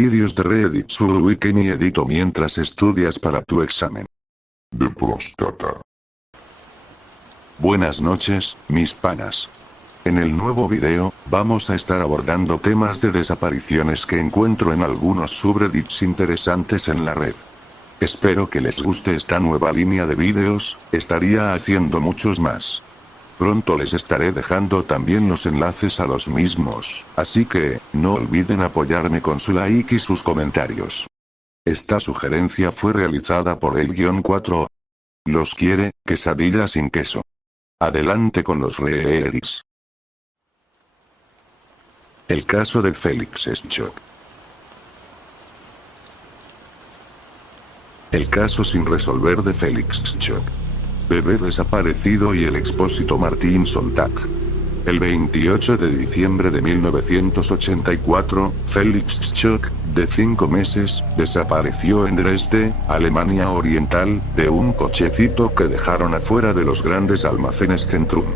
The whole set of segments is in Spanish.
vídeos de Reddit sur Weekend y edito mientras estudias para tu examen de próstata. Buenas noches, mis panas. En el nuevo video, vamos a estar abordando temas de desapariciones que encuentro en algunos subreddits interesantes en la red. Espero que les guste esta nueva línea de vídeos, estaría haciendo muchos más. Pronto les estaré dejando también los enlaces a los mismos, así que, no olviden apoyarme con su like y sus comentarios. Esta sugerencia fue realizada por el-4. Los quiere, quesadilla sin queso. Adelante con los reddits. El caso de Felix Schacht. El caso sin resolver de Felix Schacht. Bebé desaparecido y el expósito Martin Sonntag. El 28 de diciembre de 1984, Felix Schacht, de 5 meses, desapareció en Dresde, Alemania Oriental, de un cochecito que dejaron afuera de los grandes almacenes Centrum.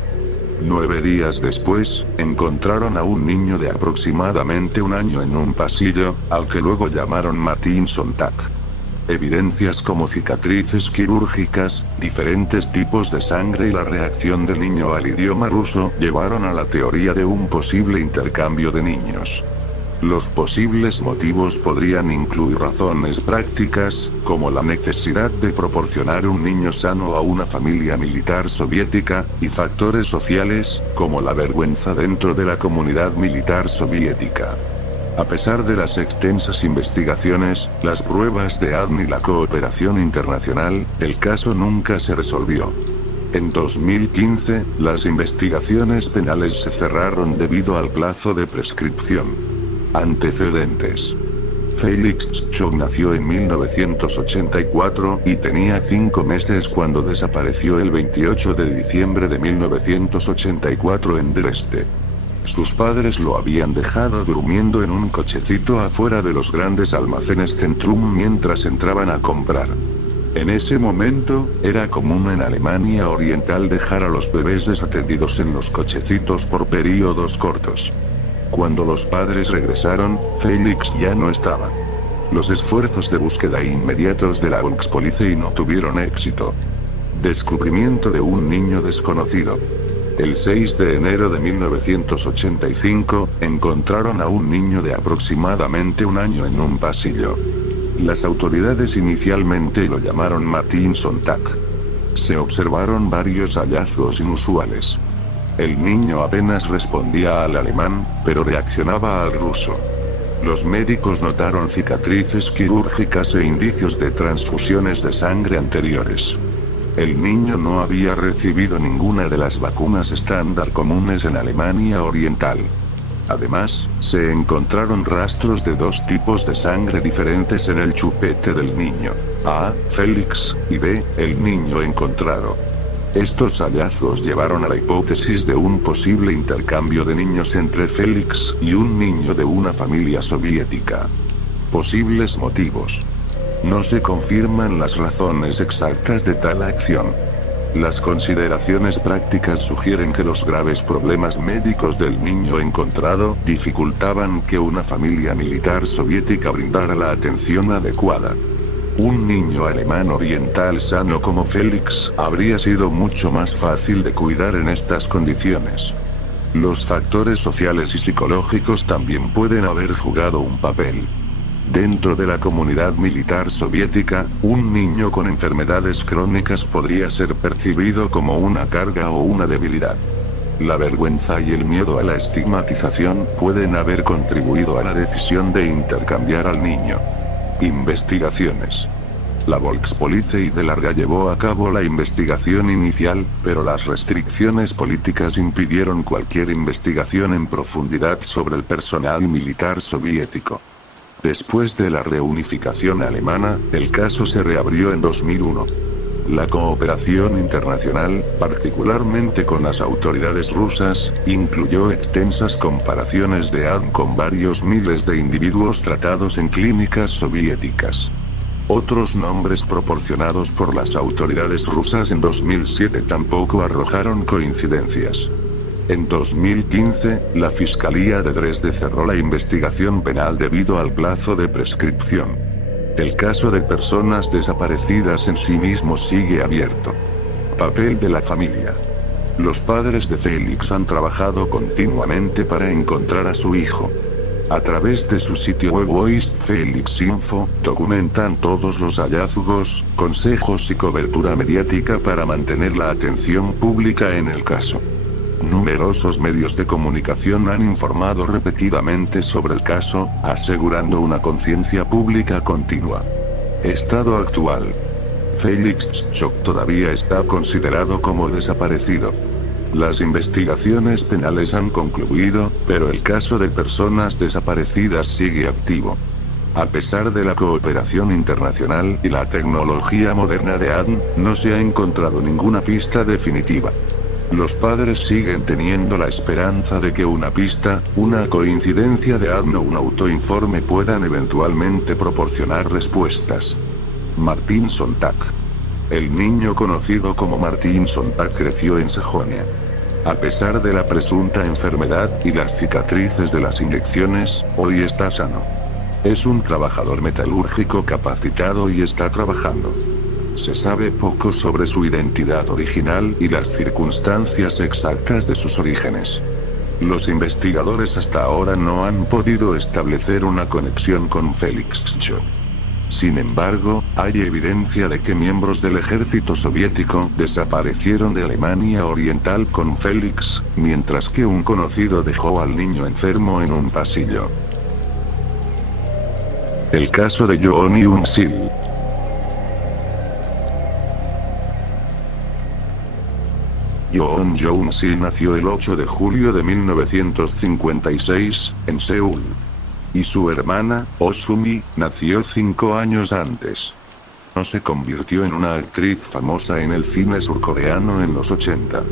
9 días después, encontraron a un niño de aproximadamente un año en un pasillo, al que luego llamaron Martin Sonntag. Evidencias como cicatrices quirúrgicas, diferentes tipos de sangre y la reacción del niño al idioma ruso llevaron a la teoría de un posible intercambio de niños. Los posibles motivos podrían incluir razones prácticas, como la necesidad de proporcionar un niño sano a una familia militar soviética, y factores sociales, como la vergüenza dentro de la comunidad militar soviética. A pesar de las extensas investigaciones, las pruebas de ADN y la cooperación internacional, el caso nunca se resolvió. En 2015, las investigaciones penales se cerraron debido al plazo de prescripción. Antecedentes. Felix Schacht nació en 1984 y tenía 5 meses cuando desapareció el 28 de diciembre de 1984 en Dresde. Sus padres lo habían dejado durmiendo en un cochecito afuera de los grandes almacenes Centrum mientras entraban a comprar. En ese momento, era común en Alemania Oriental dejar a los bebés desatendidos en los cochecitos por períodos cortos. Cuando los padres regresaron, Felix ya no estaba. Los esfuerzos de búsqueda inmediatos de la Volkspolizei no tuvieron éxito. Descubrimiento de un niño desconocido. El 6 de enero de 1985, encontraron a un niño de aproximadamente un año en un pasillo. Las autoridades inicialmente lo llamaron Martin Sonntag. Se observaron varios hallazgos inusuales. El niño apenas respondía al alemán, pero reaccionaba al ruso. Los médicos notaron cicatrices quirúrgicas e indicios de transfusiones de sangre anteriores. El niño no había recibido ninguna de las vacunas estándar comunes en Alemania Oriental. Además, se encontraron rastros de 2 tipos de sangre diferentes en el chupete del niño. A. Felix, y B. El niño encontrado. Estos hallazgos llevaron a la hipótesis de un posible intercambio de niños entre Felix y un niño de una familia soviética. Posibles motivos. No se confirman las razones exactas de tal acción. Las consideraciones prácticas sugieren que los graves problemas médicos del niño encontrado dificultaban que una familia militar soviética brindara la atención adecuada. Un niño alemán oriental sano como Felix habría sido mucho más fácil de cuidar en estas condiciones. Los factores sociales y psicológicos también pueden haber jugado un papel. Dentro de la comunidad militar soviética, un niño con enfermedades crónicas podría ser percibido como una carga o una debilidad. La vergüenza y el miedo a la estigmatización pueden haber contribuido a la decisión de intercambiar al niño. Investigaciones. La Volkspolizei de Larga llevó a cabo la investigación inicial, pero las restricciones políticas impidieron cualquier investigación en profundidad sobre el personal militar soviético. Después de la reunificación alemana, el caso se reabrió en 2001. La cooperación internacional, particularmente con las autoridades rusas, incluyó extensas comparaciones de ADN con varios miles de individuos tratados en clínicas soviéticas. Otros nombres proporcionados por las autoridades rusas en 2007 tampoco arrojaron coincidencias. En 2015, la Fiscalía de Dresde cerró la investigación penal debido al plazo de prescripción. El caso de personas desaparecidas en sí mismo sigue abierto. Papel de la familia. Los padres de Felix han trabajado continuamente para encontrar a su hijo. A través de su sitio web East Felix Info, documentan todos los hallazgos, consejos y cobertura mediática para mantener la atención pública en el caso. Numerosos medios de comunicación han informado repetidamente sobre el caso, asegurando una conciencia pública continua. Estado actual. Felix Tschok todavía está considerado como desaparecido. Las investigaciones penales han concluido, pero el caso de personas desaparecidas sigue activo. A pesar de la cooperación internacional y la tecnología moderna de ADN, no se ha encontrado ninguna pista definitiva. Los padres siguen teniendo la esperanza de que una pista, una coincidencia de ADN o un autoinforme puedan eventualmente proporcionar respuestas. Martin Sonntag. El niño conocido como Martin Sonntag creció en Sajonia. A pesar de la presunta enfermedad y las cicatrices de las inyecciones, hoy está sano. Es un trabajador metalúrgico capacitado y está trabajando. Se sabe poco sobre su identidad original y las circunstancias exactas de sus orígenes. Los investigadores hasta ahora no han podido establecer una conexión con Felix Tschok. Sin embargo, hay evidencia de que miembros del ejército soviético desaparecieron de Alemania Oriental con Felix, mientras que un conocido dejó al niño enfermo en un pasillo. El caso de Yoon Young-sil. Yoon Young-sil nació el 8 de julio de 1956, en Seúl. Y su hermana, Oh-sumi, nació 5 años antes. No se convirtió en una actriz famosa en el cine surcoreano en los 80.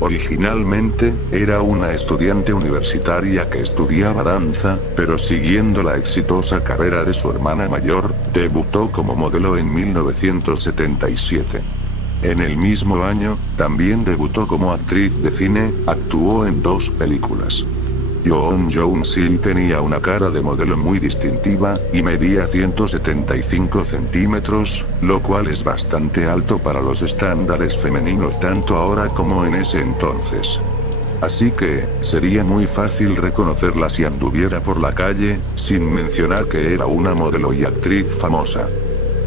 Originalmente, era una estudiante universitaria que estudiaba danza, pero siguiendo la exitosa carrera de su hermana mayor, debutó como modelo en 1977. En el mismo año, también debutó como actriz de cine, actuó en 2 películas. Yoon Young-sil tenía una cara de modelo muy distintiva, y medía 175 centímetros, lo cual es bastante alto para los estándares femeninos tanto ahora como en ese entonces. Así que, sería muy fácil reconocerla si anduviera por la calle, sin mencionar que era una modelo y actriz famosa.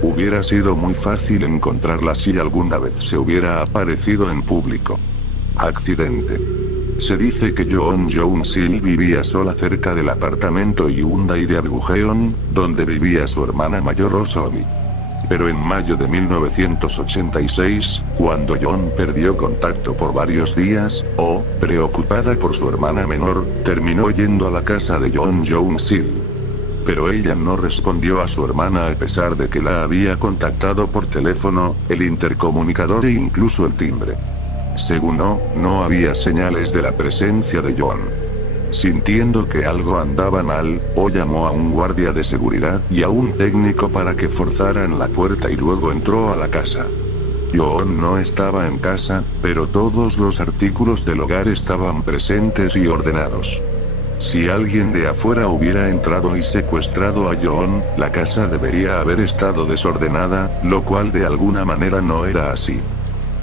Hubiera sido muy fácil encontrarla si alguna vez se hubiera aparecido en público. Accidente. Se dice que Yoon Young-sil vivía sola cerca del apartamento Hyundai de Abgujeon, donde vivía su hermana mayor Oh-sumi. Pero en mayo de 1986, cuando Yoon perdió contacto por varios días, Oh, preocupada por su hermana menor, terminó yendo a la casa de Yoon Young-sil. Pero ella no respondió a su hermana a pesar de que la había contactado por teléfono, el intercomunicador e incluso el timbre. Según Oh, no había señales de la presencia de Yoon. Sintiendo que algo andaba mal, Oh llamó a un guardia de seguridad y a un técnico para que forzaran la puerta y luego entró a la casa. Yoon no estaba en casa, pero todos los artículos del hogar estaban presentes y ordenados. Si alguien de afuera hubiera entrado y secuestrado a Yoon, la casa debería haber estado desordenada, lo cual de alguna manera no era así.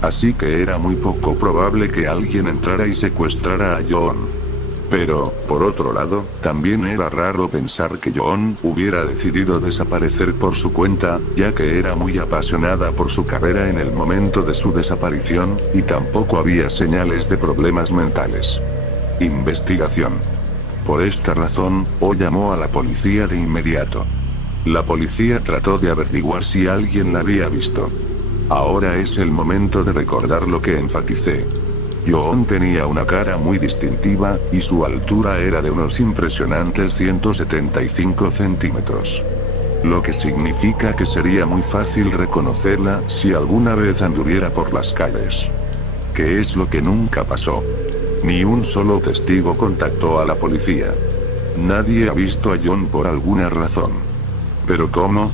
Así que era muy poco probable que alguien entrara y secuestrara a Yoon. Pero, por otro lado, también era raro pensar que Yoon hubiera decidido desaparecer por su cuenta, ya que era muy apasionada por su carrera en el momento de su desaparición, y tampoco había señales de problemas mentales. Investigación. Por esta razón, Oh llamó a la policía de inmediato. La policía trató de averiguar si alguien la había visto. Ahora es el momento de recordar lo que enfaticé. Yoon tenía una cara muy distintiva, y su altura era de unos impresionantes 175 centímetros. Lo que significa que sería muy fácil reconocerla si alguna vez anduviera por las calles. ¿Qué es lo que nunca pasó? Ni un solo testigo contactó a la policía. Nadie ha visto a Yoon por alguna razón. ¿Pero cómo?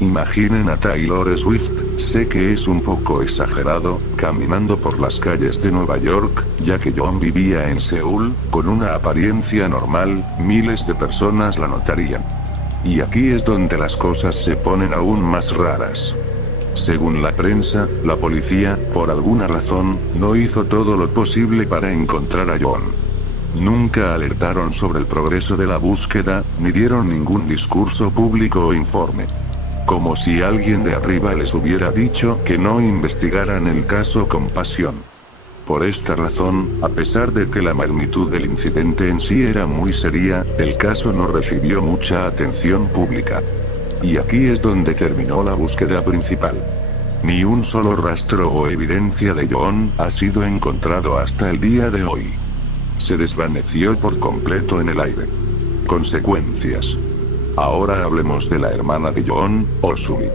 Imaginen a Taylor Swift, sé que es un poco exagerado, caminando por las calles de Nueva York, ya que John vivía en Seúl, con una apariencia normal, miles de personas la notarían. Y aquí es donde las cosas se ponen aún más raras. Según la prensa, la policía, por alguna razón, no hizo todo lo posible para encontrar a John. Nunca alertaron sobre el progreso de la búsqueda, ni dieron ningún discurso público o informe. Como si alguien de arriba les hubiera dicho que no investigaran el caso con pasión. Por esta razón, a pesar de que la magnitud del incidente en sí era muy seria, el caso no recibió mucha atención pública. Y aquí es donde terminó la búsqueda principal. Ni un solo rastro o evidencia de John ha sido encontrado hasta el día de hoy. Se desvaneció por completo en el aire. Consecuencias. Ahora hablemos de la hermana de John, Osumi.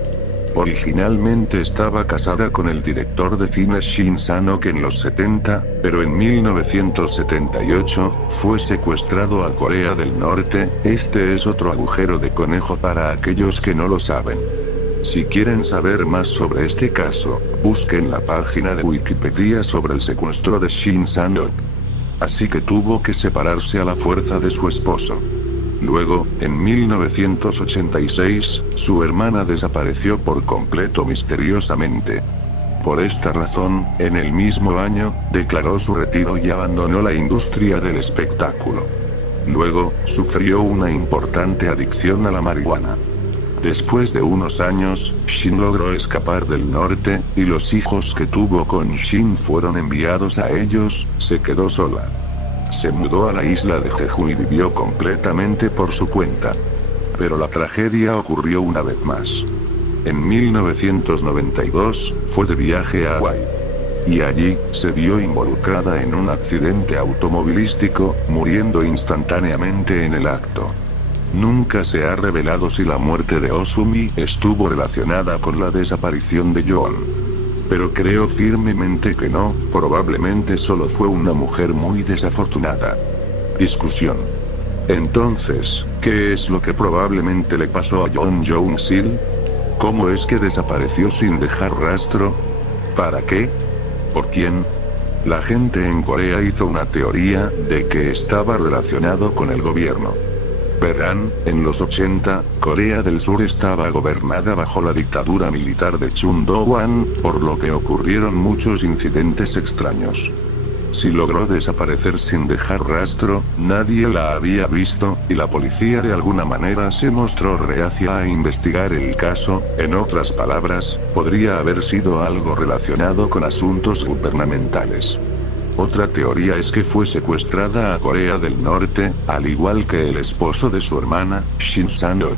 Originalmente estaba casada con el director de cine Shin Sang-ok en los 70, pero en 1978, fue secuestrado a Corea del Norte. Este es otro agujero de conejo para aquellos que no lo saben. Si quieren saber más sobre este caso, busquen la página de Wikipedia sobre el secuestro de Shin Sang-ok. Así que tuvo que separarse a la fuerza de su esposo. Luego, en 1986, su hermana desapareció por completo misteriosamente. Por esta razón, en el mismo año, declaró su retiro y abandonó la industria del espectáculo. Luego, sufrió una importante adicción a la marihuana. Después de unos años, Shin logró escapar del norte, y los hijos que tuvo con Shin fueron enviados a ellos. Se quedó sola. Se mudó a la isla de Jeju y vivió completamente por su cuenta. Pero la tragedia ocurrió una vez más. En 1992, fue de viaje a Hawái. Y allí, se vio involucrada en un accidente automovilístico, muriendo instantáneamente en el acto. Nunca se ha revelado si la muerte de Osumi estuvo relacionada con la desaparición de John. Pero creo firmemente que no, probablemente solo fue una mujer muy desafortunada. Discusión. Entonces, ¿qué es lo que probablemente le pasó a John Jong-sil? ¿Cómo es que desapareció sin dejar rastro? ¿Para qué? ¿Por quién? La gente en Corea hizo una teoría de que estaba relacionado con el gobierno. Verán, en los 80, Corea del Sur estaba gobernada bajo la dictadura militar de Chun Do-hwan, por lo que ocurrieron muchos incidentes extraños. Si logró desaparecer sin dejar rastro, nadie la había visto, y la policía de alguna manera se mostró reacia a investigar el caso. En otras palabras, podría haber sido algo relacionado con asuntos gubernamentales. Otra teoría es que fue secuestrada a Corea del Norte, al igual que el esposo de su hermana, Shin Sang-ok.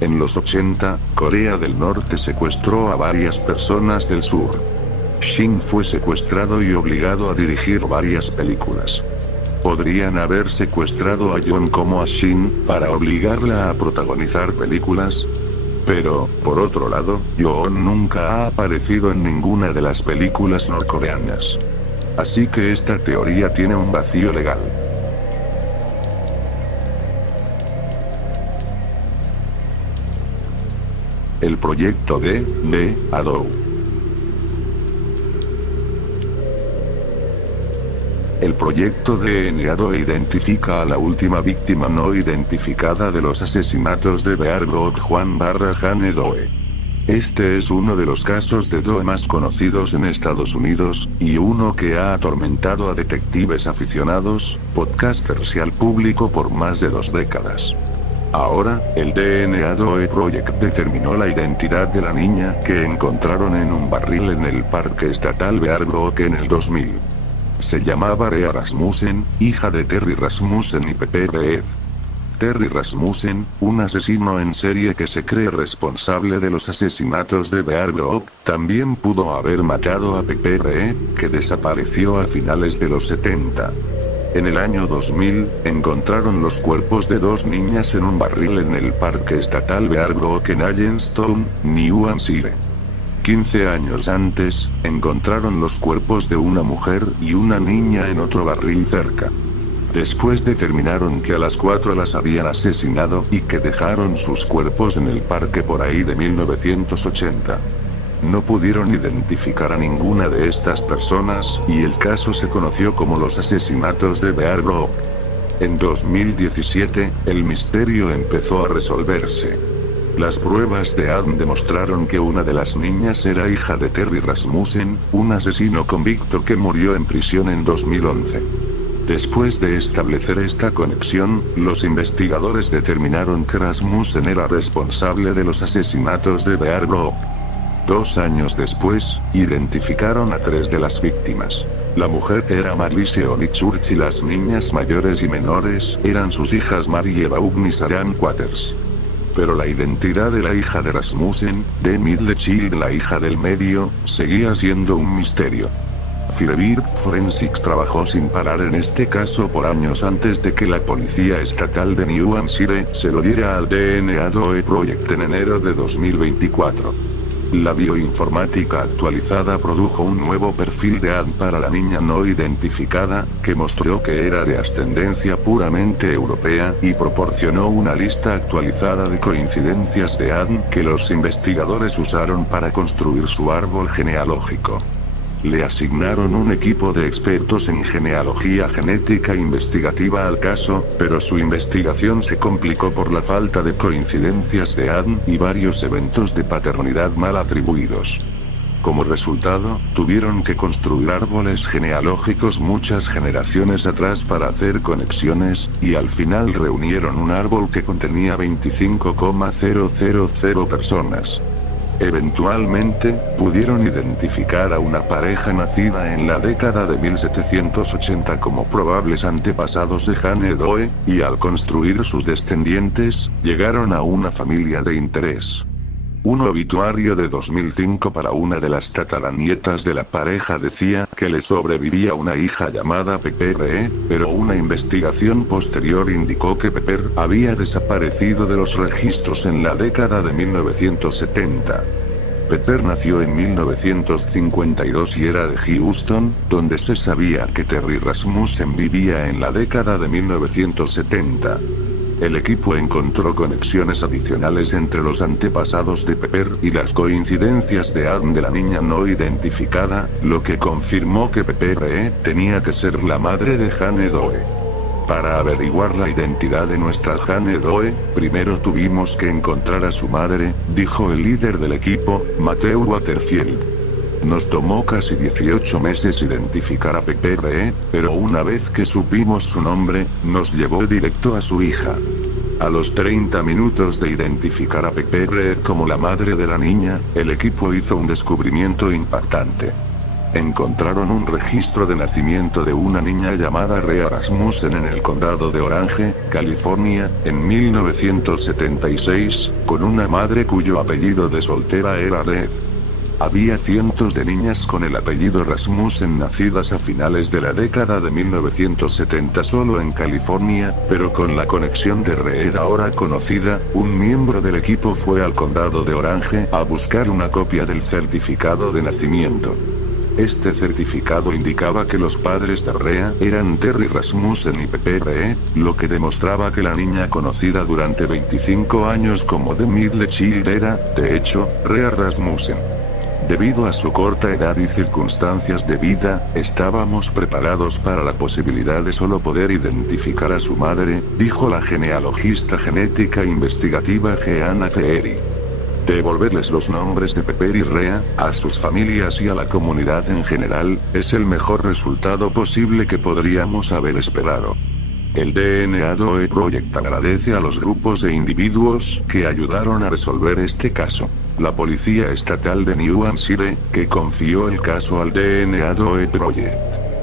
En los 80, Corea del Norte secuestró a varias personas del sur. Shin fue secuestrado y obligado a dirigir varias películas. Podrían haber secuestrado a John como a Shin, para obligarla a protagonizar películas. Pero, por otro lado, John nunca ha aparecido en ninguna de las películas norcoreanas. Así que esta teoría tiene un vacío legal. El proyecto de Adobe. El proyecto DNA identifica a la última víctima no identificada de los asesinatos de Bear Brook Hwan/Jane Doe. Este es uno de los casos de Doe más conocidos en Estados Unidos, y uno que ha atormentado a detectives aficionados, podcasters y al público por más de 2 décadas. Ahora, el DNA Doe Project determinó la identidad de la niña que encontraron en un barril en el Parque Estatal Bear Brook en el 2000. Se llamaba Rea Rasmussen, hija de Terry Rasmussen y Pepe Reed. Terry Rasmussen, un asesino en serie que se cree responsable de los asesinatos de Bear Brook, también pudo haber matado a Pepe Reed, que desapareció a finales de los 70. En el año 2000, encontraron los cuerpos de 2 niñas en un barril en el Parque Estatal Bear Brook en Allenstown, New Hampshire. 15 años antes, encontraron los cuerpos de una mujer y una niña en otro barril cerca. Después determinaron que a las 4 las habían asesinado y que dejaron sus cuerpos en el parque por ahí de 1980. No pudieron identificar a ninguna de estas personas y el caso se conoció como los asesinatos de Bear Brook. En 2017, el misterio empezó a resolverse. Las pruebas de ADN demostraron que una de las niñas era hija de Terry Rasmussen, un asesino convicto que murió en prisión en 2011. Después de establecer esta conexión, los investigadores determinaron que Rasmussen era responsable de los asesinatos de Bear Brook. 2 años después, identificaron a 3 de las víctimas. La mujer era Marlise Honeychurch y las niñas mayores y menores eran sus hijas Marie Vaughn y Sharon Waters. Pero la identidad de la hija de Rasmussen, de Midlechild, la hija del medio, seguía siendo un misterio. Firebird Forensics trabajó sin parar en este caso por años antes de que la policía estatal de New Hampshire se lo diera al DNA DOE Project en enero de 2024. La bioinformática actualizada produjo un nuevo perfil de ADN para la niña no identificada, que mostró que era de ascendencia puramente europea, y proporcionó una lista actualizada de coincidencias de ADN que los investigadores usaron para construir su árbol genealógico. Le asignaron un equipo de expertos en genealogía genética investigativa al caso, pero su investigación se complicó por la falta de coincidencias de ADN y varios eventos de paternidad mal atribuidos. Como resultado, tuvieron que construir árboles genealógicos muchas generaciones atrás para hacer conexiones, y al final reunieron un árbol que contenía 25,000 personas. Eventualmente, pudieron identificar a una pareja nacida en la década de 1780 como probables antepasados de Jane Doe, y al construir sus descendientes, llegaron a una familia de interés. Un obituario de 2005 para una de las tataranietas de la pareja decía que le sobrevivía una hija llamada Pepper, pero una investigación posterior indicó que Pepper había desaparecido de los registros en la década de 1970. Pepper nació en 1952 y era de Houston, donde se sabía que Terry Rasmussen vivía en la década de 1970. El equipo encontró conexiones adicionales entre los antepasados de Pepper y las coincidencias de ADN de la niña no identificada, lo que confirmó que Pepper tenía que ser la madre de Jane Doe. Para averiguar la identidad de nuestra Jane Doe, primero tuvimos que encontrar a su madre, dijo el líder del equipo, Matthew Waterfield. Nos tomó casi 18 meses identificar a Pepper, pero una vez que supimos su nombre, nos llevó directo a su hija. A los 30 minutos de identificar a Pepper como la madre de la niña, el equipo hizo un descubrimiento impactante. Encontraron un registro de nacimiento de una niña llamada Rhea Rasmussen en el condado de Orange, California, en 1976, con una madre cuyo apellido de soltera era Red. Había cientos de niñas con el apellido Rasmussen nacidas a finales de la década de 1970 solo en California, pero con la conexión de Red ahora conocida, un miembro del equipo fue al condado de Orange a buscar una copia del certificado de nacimiento. Este certificado indicaba que los padres de Rhea eran Terry Rasmussen y Pepper, lo que demostraba que la niña conocida durante 25 años como The Midlechild era, de hecho, Rhea Rasmussen. Debido a su corta edad y circunstancias de vida, estábamos preparados para la posibilidad de solo poder identificar a su madre, dijo la genealogista genética investigativa Jeanna Feeri. Devolverles los nombres de Pepper y Rhea, a sus familias y a la comunidad en general, es el mejor resultado posible que podríamos haber esperado. El DNA DOE Project agradece a los grupos e individuos que ayudaron a resolver este caso. La Policía Estatal de New Hampshire, que confió el caso al DNA DOE Project.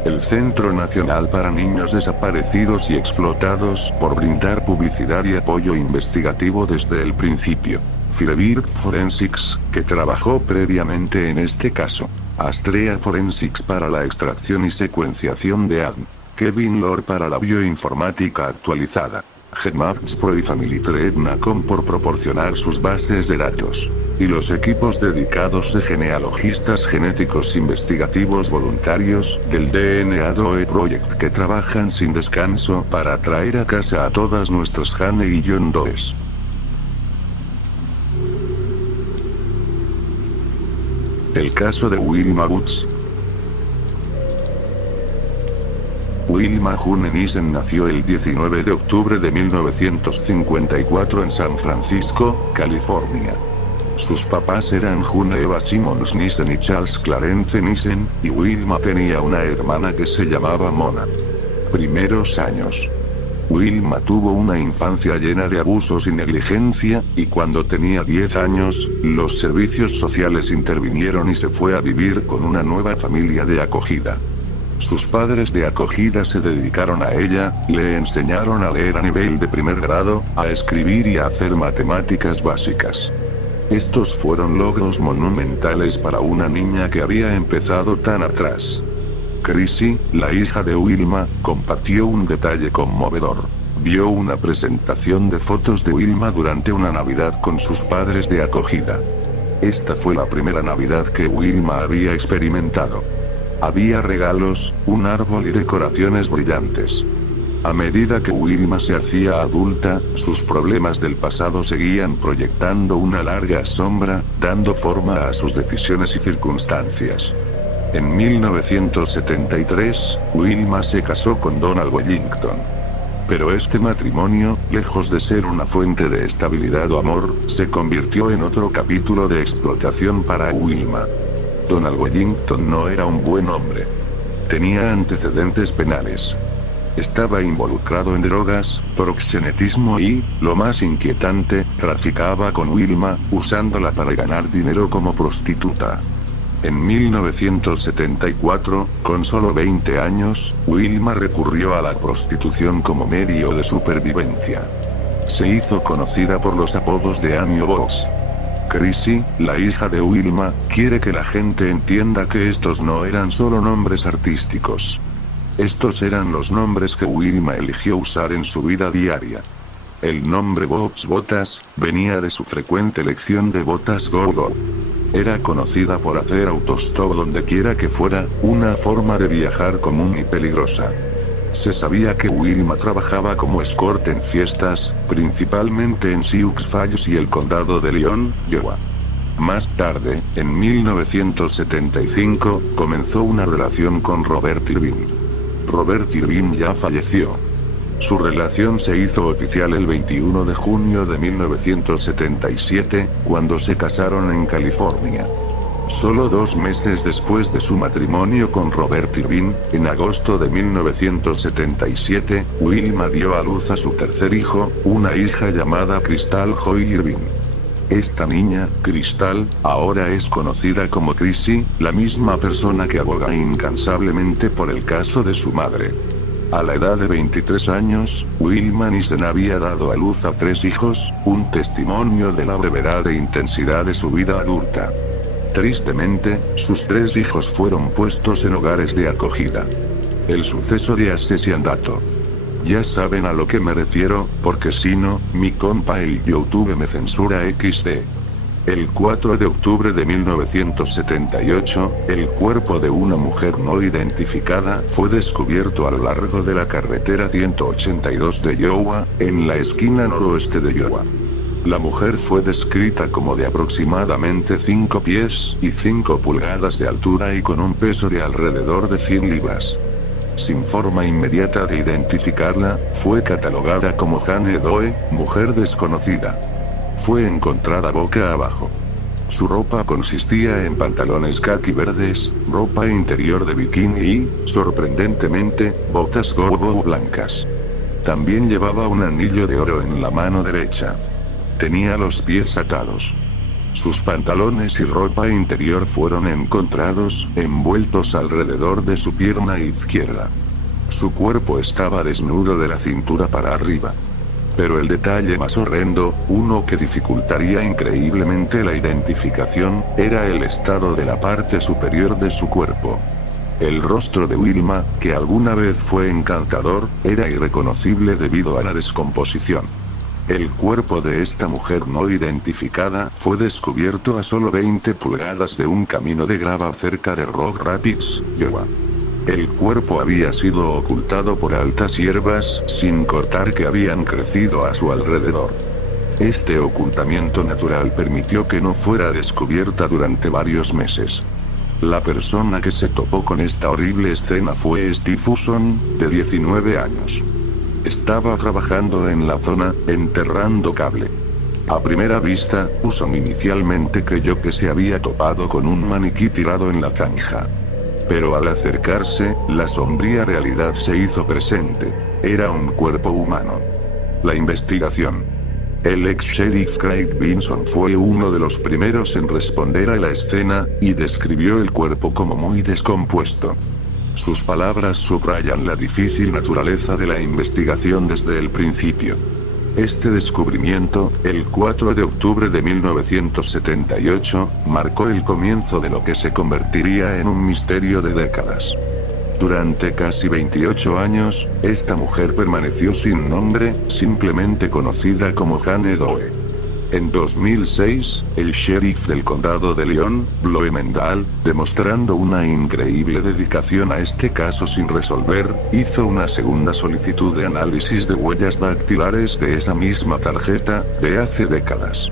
El Centro Nacional para Niños Desaparecidos y Explotados, por brindar publicidad y apoyo investigativo desde el principio. Firebird Forensics, que trabajó previamente en este caso. Astrea Forensics para la extracción y secuenciación de ADN. Kevin Lore para la bioinformática actualizada. GEMAPS Pro y Family Tree.com por proporcionar sus bases de datos. y los equipos dedicados de genealogistas genéticos investigativos voluntarios del DNA DOE Project que trabajan sin descanso para traer a casa a todas nuestras Jane y John Does. El caso de Wilma Woods. Wilma June Nissen nació el 19 de octubre de 1954 en San Francisco, California. Sus papás eran June Eva Simmons Nissen y Charles Clarence Nissen, y Wilma tenía una hermana que se llamaba Mona. Primeros años. Wilma tuvo una infancia llena de abusos y negligencia, y cuando tenía 10 años, los servicios sociales intervinieron y se fue a vivir con una nueva familia de acogida. Sus padres de acogida se dedicaron a ella, le enseñaron a leer a nivel de primer grado, a escribir y a hacer matemáticas básicas. Estos fueron logros monumentales para una niña que había empezado tan atrás. Chrissy, la hija de Wilma, compartió un detalle conmovedor. Vio una presentación de fotos de Wilma durante una Navidad con sus padres de acogida. Esta fue la primera Navidad que Wilma había experimentado. Había regalos, un árbol y decoraciones brillantes. A medida que Wilma se hacía adulta, sus problemas del pasado seguían proyectando una larga sombra, dando forma a sus decisiones y circunstancias. En 1973, Wilma se casó con Donald Wellington. Pero este matrimonio, lejos de ser una fuente de estabilidad o amor, se convirtió en otro capítulo de explotación para Wilma. Donald Wellington no era un buen hombre. Tenía antecedentes penales. Estaba involucrado en drogas, proxenetismo y, lo más inquietante, traficaba con Wilma, usándola para ganar dinero como prostituta. En 1974, con solo 20 años, Wilma recurrió a la prostitución como medio de supervivencia. Se hizo conocida por los apodos de Amy o Box. Chrissy, la hija de Wilma, quiere que la gente entienda que estos no eran solo nombres artísticos. Estos eran los nombres que Wilma eligió usar en su vida diaria. El nombre Bob's Botas venía de su frecuente elección de botas go-go. Era conocida por hacer autostop donde quiera que fuera, una forma de viajar común y peligrosa. Se sabía que Wilma trabajaba como escort en fiestas, principalmente en Sioux Falls y el condado de Lyon, Iowa. Más tarde, en 1975, comenzó una relación con Robert Irving. Robert Irving ya falleció. Su relación se hizo oficial el 21 de junio de 1977, cuando se casaron en California. Solo 2 meses después de su matrimonio con Robert Irving, en agosto de 1977, Wilma dio a luz a su tercer hijo, una hija llamada Crystal Joy Irving. Esta niña, Crystal, ahora es conocida como Chrissy, la misma persona que aboga incansablemente por el caso de su madre. A la edad de 23 años, Wilma Nissen había dado a luz a 3 hijos, un testimonio de la brevedad e intensidad de su vida adulta. Tristemente, sus 3 hijos fueron puestos en hogares de acogida. El suceso de asesinato. Ya saben a lo que me refiero, porque si no, mi compa el YouTube me censura XD. El 4 de octubre de 1978, el cuerpo de una mujer no identificada fue descubierto a lo largo de la carretera 182 de Iowa, en la esquina noroeste de Iowa. La mujer fue descrita como de aproximadamente 5 pies y 5 pulgadas de altura y con un peso de alrededor de 100 libras. Sin forma inmediata de identificarla, fue catalogada como Jane Doe, mujer desconocida. Fue encontrada boca abajo. Su ropa consistía en pantalones caqui verdes, ropa interior de bikini y, sorprendentemente, botas go-go blancas. También llevaba un anillo de oro en la mano derecha. Tenía los pies atados. Sus pantalones y ropa interior fueron encontrados, envueltos alrededor de su pierna izquierda. Su cuerpo estaba desnudo de la cintura para arriba. Pero el detalle más horrendo, uno que dificultaría increíblemente la identificación, era el estado de la parte superior de su cuerpo. El rostro de Wilma, que alguna vez fue encantador, era irreconocible debido a la descomposición. El cuerpo de esta mujer no identificada fue descubierto a solo 20 pulgadas de un camino de grava cerca de Rock Rapids, Iowa. El cuerpo había sido ocultado por altas hierbas sin cortar que habían crecido a su alrededor. Este ocultamiento natural permitió que no fuera descubierta durante varios meses. La persona que se topó con esta horrible escena fue Steve Fuson, de 19 años. Estaba trabajando en la zona, enterrando cable. A primera vista, Fuson inicialmente creyó que se había topado con un maniquí tirado en la zanja. Pero al acercarse, la sombría realidad se hizo presente. Era un cuerpo humano. La investigación. El ex-sheriff Craig Vinson fue uno de los primeros en responder a la escena, y describió el cuerpo como muy descompuesto. Sus palabras subrayan la difícil naturaleza de la investigación desde el principio. Este descubrimiento, el 4 de octubre de 1978, marcó el comienzo de lo que se convertiría en un misterio de décadas. Durante casi 28 años, esta mujer permaneció sin nombre, simplemente conocida como Jane Doe. En 2006, el sheriff del condado de León, Bloemendahl, demostrando una increíble dedicación a este caso sin resolver, hizo una segunda solicitud de análisis de huellas dactilares de esa misma tarjeta, de hace décadas.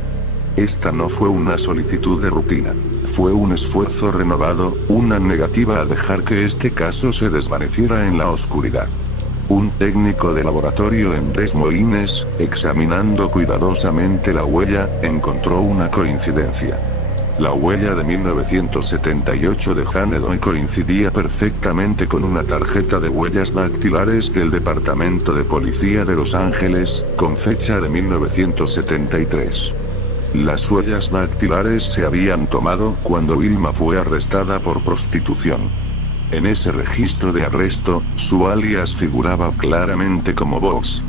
Esta no fue una solicitud de rutina. Fue un esfuerzo renovado, una negativa a dejar que este caso se desvaneciera en la oscuridad. Un técnico de laboratorio en Des Moines, examinando cuidadosamente la huella, encontró una coincidencia. La huella de 1978 de Jane Doe coincidía perfectamente con una tarjeta de huellas dactilares del Departamento de Policía de Los Ángeles, con fecha de 1973. Las huellas dactilares se habían tomado cuando Wilma fue arrestada por prostitución. En ese registro de arresto, su alias figuraba claramente como Box.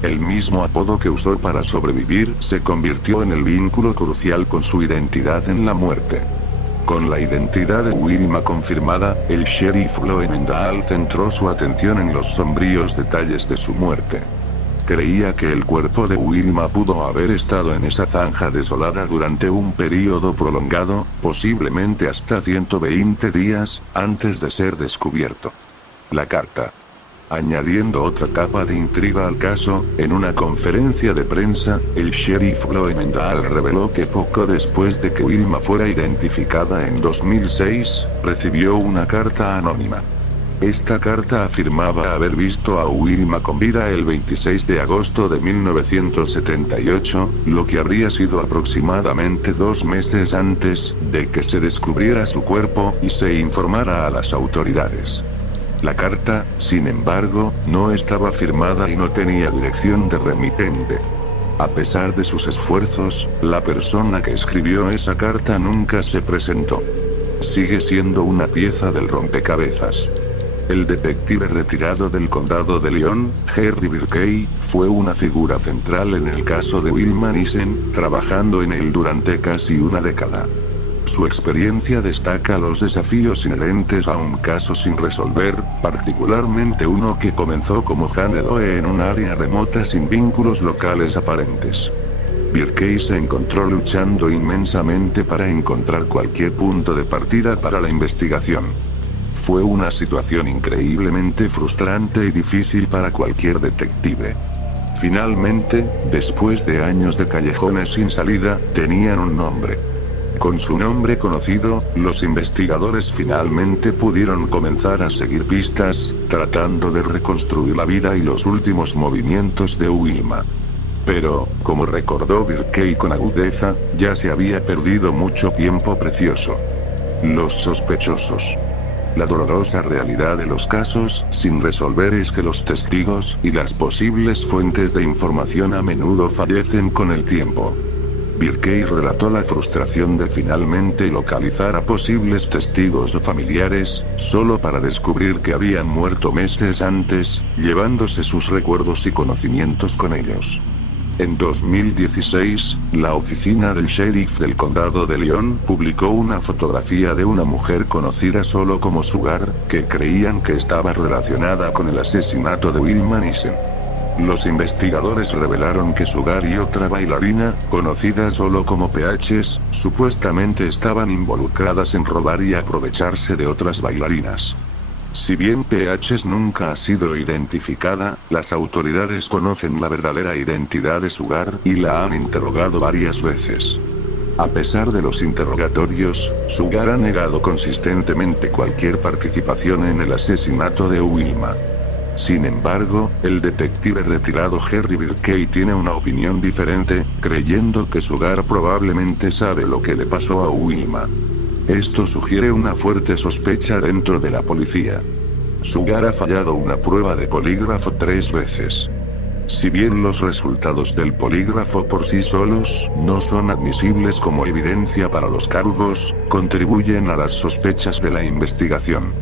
El mismo apodo que usó para sobrevivir se convirtió en el vínculo crucial con su identidad en la muerte. Con la identidad de Wilma confirmada, el sheriff Bloemendahl centró su atención en los sombríos detalles de su muerte. Creía que el cuerpo de Wilma pudo haber estado en esa zanja desolada durante un período prolongado, posiblemente hasta 120 días, antes de ser descubierto. La carta. Añadiendo otra capa de intriga al caso, en una conferencia de prensa, el sheriff Bloemendahl reveló que poco después de que Wilma fuera identificada en 2006, recibió una carta anónima. Esta carta afirmaba haber visto a Wilma con vida el 26 de agosto de 1978, lo que habría sido aproximadamente 2 meses antes de que se descubriera su cuerpo y se informara a las autoridades. La carta, sin embargo, no estaba firmada y no tenía dirección de remitente. A pesar de sus esfuerzos, la persona que escribió esa carta nunca se presentó. Sigue siendo una pieza del rompecabezas. El detective retirado del condado de León, Jerry Birkey, fue una figura central en el caso de Wilma Nissen, trabajando en él durante casi una década. Su experiencia destaca los desafíos inherentes a un caso sin resolver, particularmente uno que comenzó como Jane Doe en un área remota sin vínculos locales aparentes. Birkey se encontró luchando inmensamente para encontrar cualquier punto de partida para la investigación. Fue una situación increíblemente frustrante y difícil para cualquier detective. Finalmente, después de años de callejones sin salida, tenían un nombre. Con su nombre conocido, los investigadores finalmente pudieron comenzar a seguir pistas, tratando de reconstruir la vida y los últimos movimientos de Wilma. Pero, como recordó Birkey con agudeza, ya se había perdido mucho tiempo precioso. Los sospechosos. La dolorosa realidad de los casos sin resolver es que los testigos y las posibles fuentes de información a menudo fallecen con el tiempo. Birkey relató la frustración de finalmente localizar a posibles testigos o familiares, solo para descubrir que habían muerto meses antes, llevándose sus recuerdos y conocimientos con ellos. En 2016, la oficina del sheriff del condado de León publicó una fotografía de una mujer conocida solo como Sugar, que creían que estaba relacionada con el asesinato de Wilma Nissen. Los investigadores revelaron que Sugar y otra bailarina, conocida solo como PHs, supuestamente estaban involucradas en robar y aprovecharse de otras bailarinas. Si bien PHs nunca ha sido identificada, las autoridades conocen la verdadera identidad de Sugar y la han interrogado varias veces. A pesar de los interrogatorios, Sugar ha negado consistentemente cualquier participación en el asesinato de Wilma. Sin embargo, el detective retirado Harry Birkey tiene una opinión diferente, creyendo que Sugar probablemente sabe lo que le pasó a Wilma. Esto sugiere una fuerte sospecha dentro de la policía. Sugar ha fallado una prueba de polígrafo 3 veces. Si bien los resultados del polígrafo por sí solos no son admisibles como evidencia para los cargos, contribuyen a las sospechas de la investigación.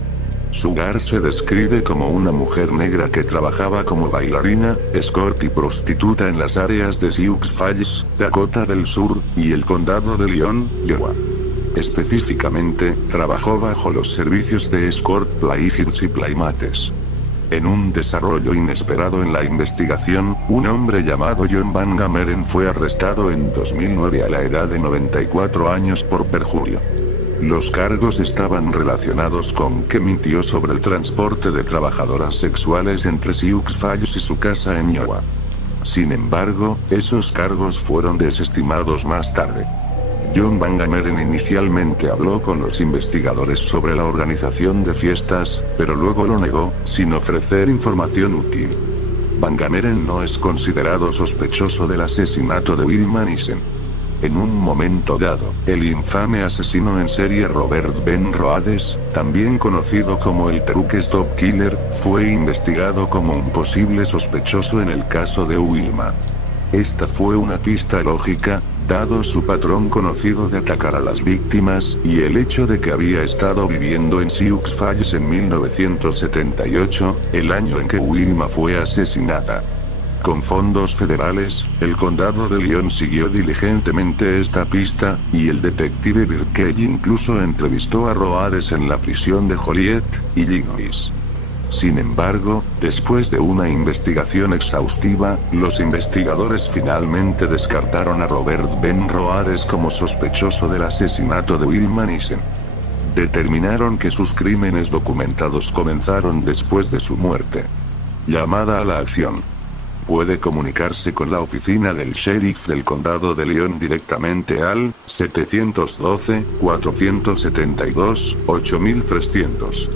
Sugar se describe como una mujer negra que trabajaba como bailarina, escort y prostituta en las áreas de Sioux Falls, Dakota del Sur, y el condado de Lyon, Iowa. Específicamente, trabajó bajo los servicios de escort Playgirls y Playmates. En un desarrollo inesperado en la investigación, un hombre llamado John Van Gameren fue arrestado en 2009 a la edad de 94 años por perjurio. Los cargos estaban relacionados con que mintió sobre el transporte de trabajadoras sexuales entre Sioux Falls y su casa en Iowa. Sin embargo, esos cargos fueron desestimados más tarde. John Van Gameren inicialmente habló con los investigadores sobre la organización de fiestas, pero luego lo negó, sin ofrecer información útil. Van Gameren no es considerado sospechoso del asesinato de Wilma Nissen. En un momento dado, el infame asesino en serie Robert Ben Rhoades, también conocido como el Truck Stop Killer, fue investigado como un posible sospechoso en el caso de Wilma. Esta fue una pista lógica, dado su patrón conocido de atacar a las víctimas, y el hecho de que había estado viviendo en Sioux Falls en 1978, el año en que Wilma fue asesinada. Con fondos federales, el condado de Lyon siguió diligentemente esta pista, y el detective Birkey incluso entrevistó a Rhoades en la prisión de Joliet, Illinois. Sin embargo, después de una investigación exhaustiva, los investigadores finalmente descartaron a Robert Ben Rhoades como sospechoso del asesinato de Wilma Nissen. Determinaron que sus crímenes documentados comenzaron después de su muerte. Llamada a la acción. Puede comunicarse con la oficina del sheriff del condado de Lyon directamente al 712-472-8300.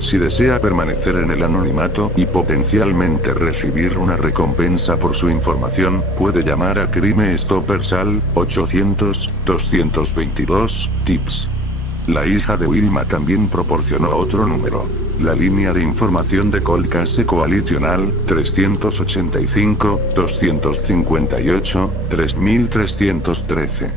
Si desea permanecer en el anonimato y potencialmente recibir una recompensa por su información, puede llamar a Crime Stoppers al 800-222-TIPS. La hija de Wilma también proporcionó otro número. La línea de información de Cold Case Coalition al 385-258-3313.